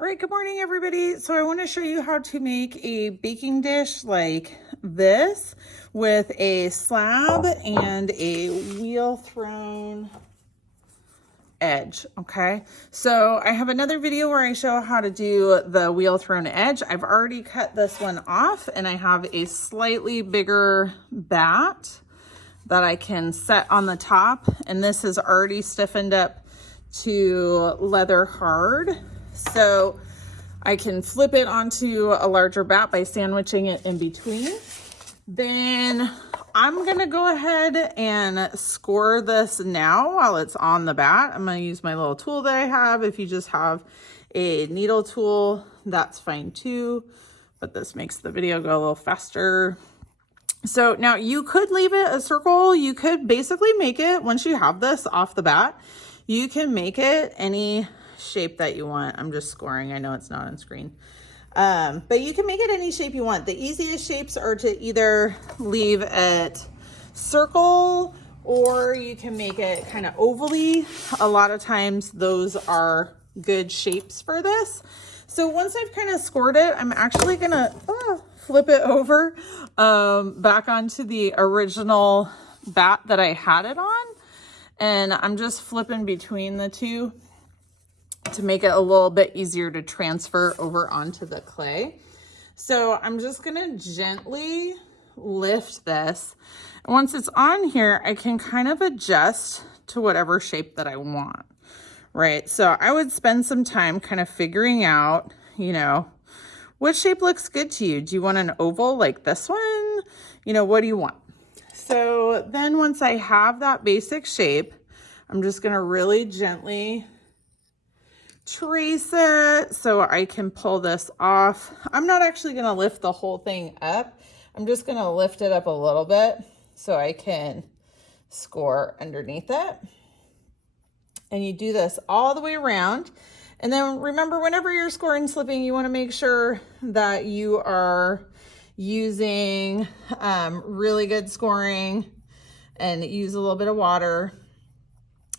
All right, good morning, everybody. So I want to show you how to make a baking dish like this with a slab and a wheel thrown edge, okay? So I have another video where I show how to do the wheel thrown edge. I've already cut this one off and I have a slightly bigger bat that I can set on the top, and this is already stiffened up to leather hard. So I can flip it onto a larger bat by sandwiching it in between. Then I'm gonna go ahead and score this now while it's on the bat. I'm gonna use my little tool that I have. If you just have a needle tool, that's fine too, but this makes the video go a little faster. So now you could leave it a circle. You could basically make it, once you have this off the bat, you can make it any shape that you want. I'm just scoring. I know it's not on screen. But you can make it any shape you want. The easiest shapes are to either leave it circle or you can make it kind of ovally. A lot of times those are good shapes for this. So once I've kind of scored it, I'm actually gonna flip it over back onto the original bat that I had it on. And I'm just flipping between the two to make it a little bit easier to transfer over onto the clay. So I'm just gonna gently lift this. And once it's on here, I can kind of adjust to whatever shape that I want, right? So I would spend some time kind of figuring out, you know, what shape looks good to you? Do you want an oval like this one? You know, what do you want? So then once I have that basic shape, I'm just gonna really gently trace it so I can pull this off. I'm not actually gonna lift the whole thing up. I'm just gonna lift it up a little bit so I can score underneath it. And you do this all the way around. And then remember, whenever you're scoring slipping, you wanna make sure that you are using really good scoring and use a little bit of water,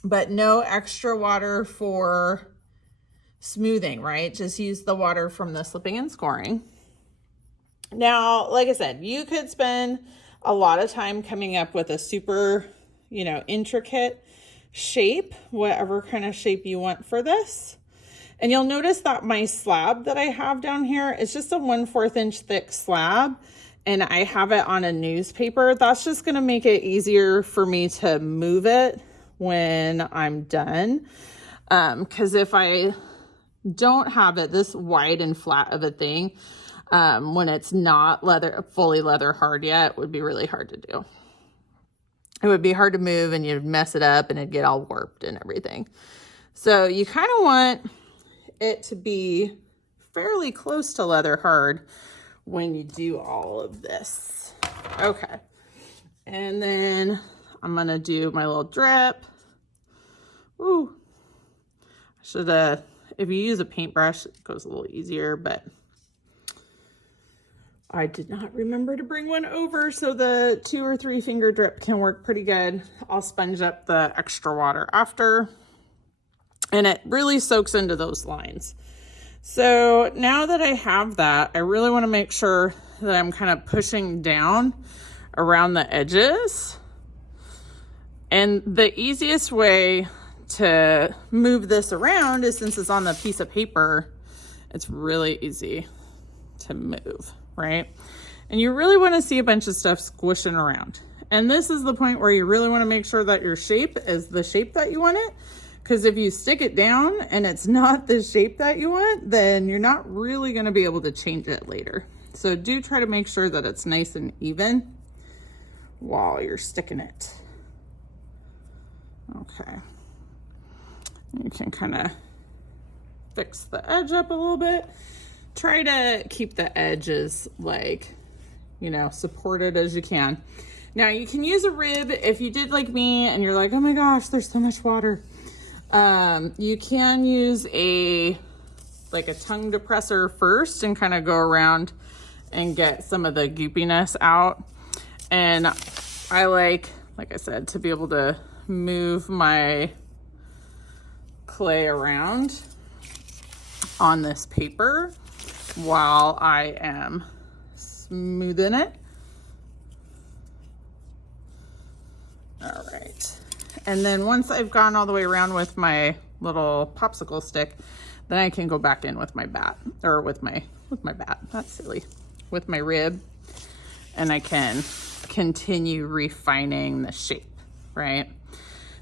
but no extra water for smoothing, right? Just use the water from the slipping and scoring. Now, like I said, you could spend a lot of time coming up with a super, you know, intricate shape, whatever kind of shape you want for this. And you'll notice that my slab that I have down here is just a 1/4 inch thick slab, and I have it on a newspaper. That's just gonna make it easier for me to move it when I'm done. Because if I don't have it this wide and flat of a thing, when it's not fully leather hard yet, it would be really hard to do. It would be hard to move and you'd mess it up and it'd get all warped and everything. So you kind of want it to be fairly close to leather hard when you do all of this. Okay. And then I'm gonna do my little drip. Ooh, I should have, if you use a paintbrush, it goes a little easier, but I did not remember to bring one over, so the 2 or 3 finger drip can work pretty good. I'll sponge up the extra water after, and it really soaks into those lines. So now that I have that, I really want to make sure that I'm kind of pushing down around the edges. And the easiest way to move this around is, since it's on the piece of paper, it's really easy to move, right? And you really want to see a bunch of stuff squishing around. And this is the point where you really want to make sure that your shape is the shape that you want it. Because if you stick it down and it's not the shape that you want, then you're not really going to be able to change it later. So do try to make sure that it's nice and even while you're sticking it. Okay. You can kind of fix the edge up a little bit. Try to keep the edges, like, you know, supported as you can. Now you can use a rib if you did like me and you're like, oh my gosh, there's so much water. You can use a tongue depressor first and kind of go around and get some of the goopiness out. And I like I said, to be able to move my clay around. on this paper while I am smoothing it. All right. And then once I've gone all the way around with my little popsicle stick, then I can go back in with my bat, or with my bat, that's silly, with my rib, and I can continue refining the shape, right?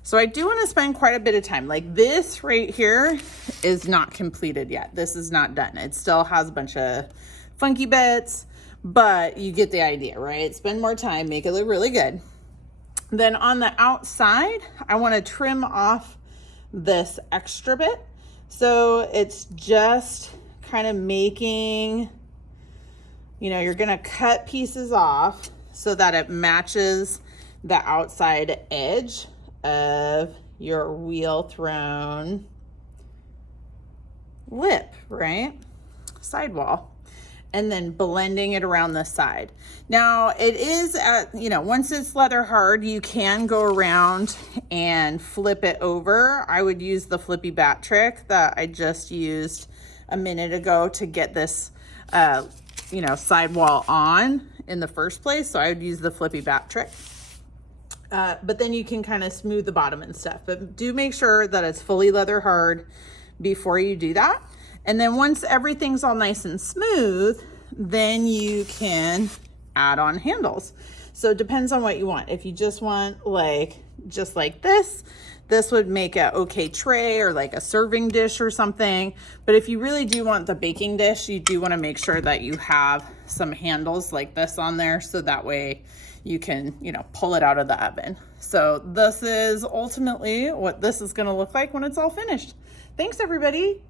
So I do want to spend quite a bit of time. Like this right here is not completed yet. This is not done. It still has a bunch of funky bits, but you get the idea, right? Spend more time, make it look really good. Then on the outside, I want to trim off this extra bit. So it's just kind of making, you know, you're going to cut pieces off so that it matches the outside edge of your wheel thrown lip, right? Sidewall. And then blending it around the side. Now it is at, you know, once it's leather hard, you can go around and flip it over. I would use the flippy bat trick that I just used a minute ago to get this, you know, sidewall on in the first place. So I would use the flippy bat trick. But then you can kind of smooth the bottom and stuff, but do make sure that it's fully leather hard before you do that. And then once everything's all nice and smooth, then you can add on handles. So it depends on what you want. If you just want like, just like this would make a okay tray or like a serving dish or something. But if you really do want the baking dish, you do want to make sure that you have some handles like this on there. So that way you can, you know, pull it out of the oven. So this is ultimately what this is going to look like when it's all finished. Thanks everybody.